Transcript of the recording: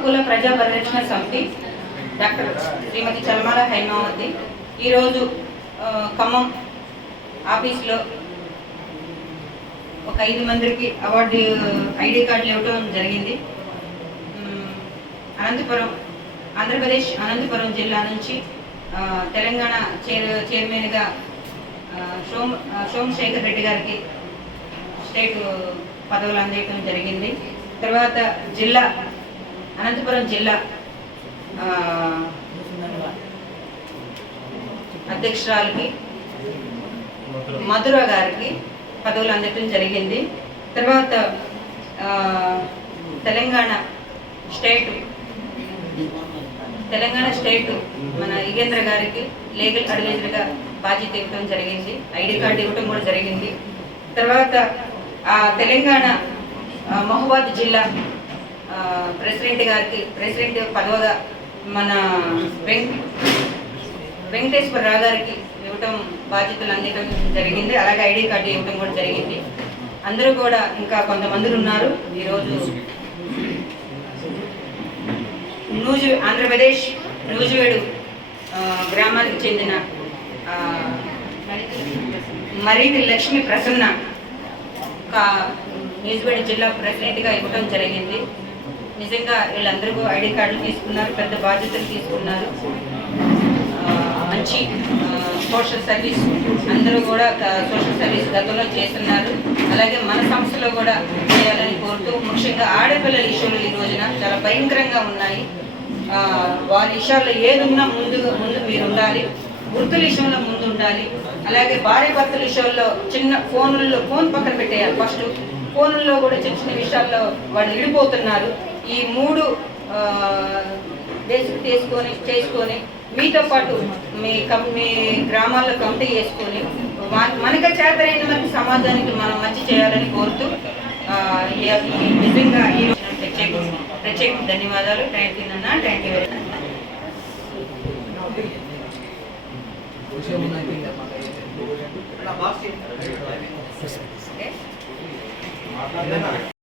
హక్కుల ప్రజా పరిరక్షణ సమితి డాక్టర్ శ్రీమతి చలమాల హైమావతి. ఈరోజు ఖమ్మం ఆఫీస్లో ఒక ఐదు మందికి అవార్డు ఐడి కార్డులు ఇవ్వటం జరిగింది. అనంతపురం ఆంధ్రప్రదేశ్ అనంతపురం జిల్లా నుంచి తెలంగాణ చైర్ చైర్మన్గా సోమ్ సోమశేఖర్ రెడ్డి గారికి స్టేట్ పదవులు అందేయటం జరిగింది. తర్వాత జిల్లా అనంతపురం జిల్లా అధ్యక్షురాలకి మధుర గారికి పదవులు అందటం జరిగింది. తర్వాత తెలంగాణ స్టేట్ తెలంగాణ స్టేట్ మన యుగేంద్ర గారికి లీగల్ అడ్వైజర్గా బాధ్యత ఇవ్వడం జరిగింది. ఐడి కార్డు ఇవ్వడం కూడా జరిగింది. తర్వాత ఆ, తెలంగాణ మహబాద్ జిల్లా ప్రెసిడెంట్ గారికి ప్రెసిడెంట్ పదవగా మన వెంక్ వెంకటేశ్వరరావు గారికి ఇవ్వటం బాధ్యతలు అందించడం జరిగింది. అలాగే ఐడి కార్డు ఇవ్వటం కూడా జరిగింది. అందరూ కూడా ఇంకా కొంతమంది ఉన్నారు. ఈరోజు నూజు ఆంధ్రప్రదేశ్ నూజివేడు గ్రామానికి చెందిన మరీది లక్ష్మి ప్రసన్న కా- జిల్లా ప్రెసిడెంట్గా ఇవ్వడం జరిగింది. నిజంగా వీళ్ళందరూ ఐడి కార్డులు తీసుకున్నారు పెద్ద బాధ్యతలు తీసుకున్నారు. మంచి సోషల్ సర్వీస్ అందరూ కూడా సోషల్ సర్వీస్ గతంలో చేస్తున్నారు. అలాగే మన సంస్థలో కూడా చేయాలని కోరుతూ ముఖ్యంగా ఆడపిల్లల ఇష్యూలు ఈ రోజున చాలా భయంకరంగా ఉన్నాయి. వారి విషయాల్లో ఏదున్నా ముందు ముందు మీరు ఉండాలి. వృత్తుల విషయంలో ముందు ఉండాలి. అలాగే భార్య భర్తల విషయంలో చిన్న ఫోన్లలో ఫోన్ పక్కన పెట్టేయాలి ఫస్ట్ ఫోన్లలో కూడా చిన్న చిన్న విషయాల్లో వాళ్ళు విడిపోతున్నారు ఈ మూడు బేసిక్ తీసుకొని చేసుకొని మీతో పాటు మీ కం మీ గ్రామాల్లో కమిటీ చేసుకొని మన- మనకి చేతనైన మనకి సమాజానికి మనం మంచి చేయాలని కోరుతూ నిజంగా ఈ ప్రత్యేక ప్రత్యేక ధన్యవాదాలు. థ్యాంక్ యూ అన్న thank you very much okay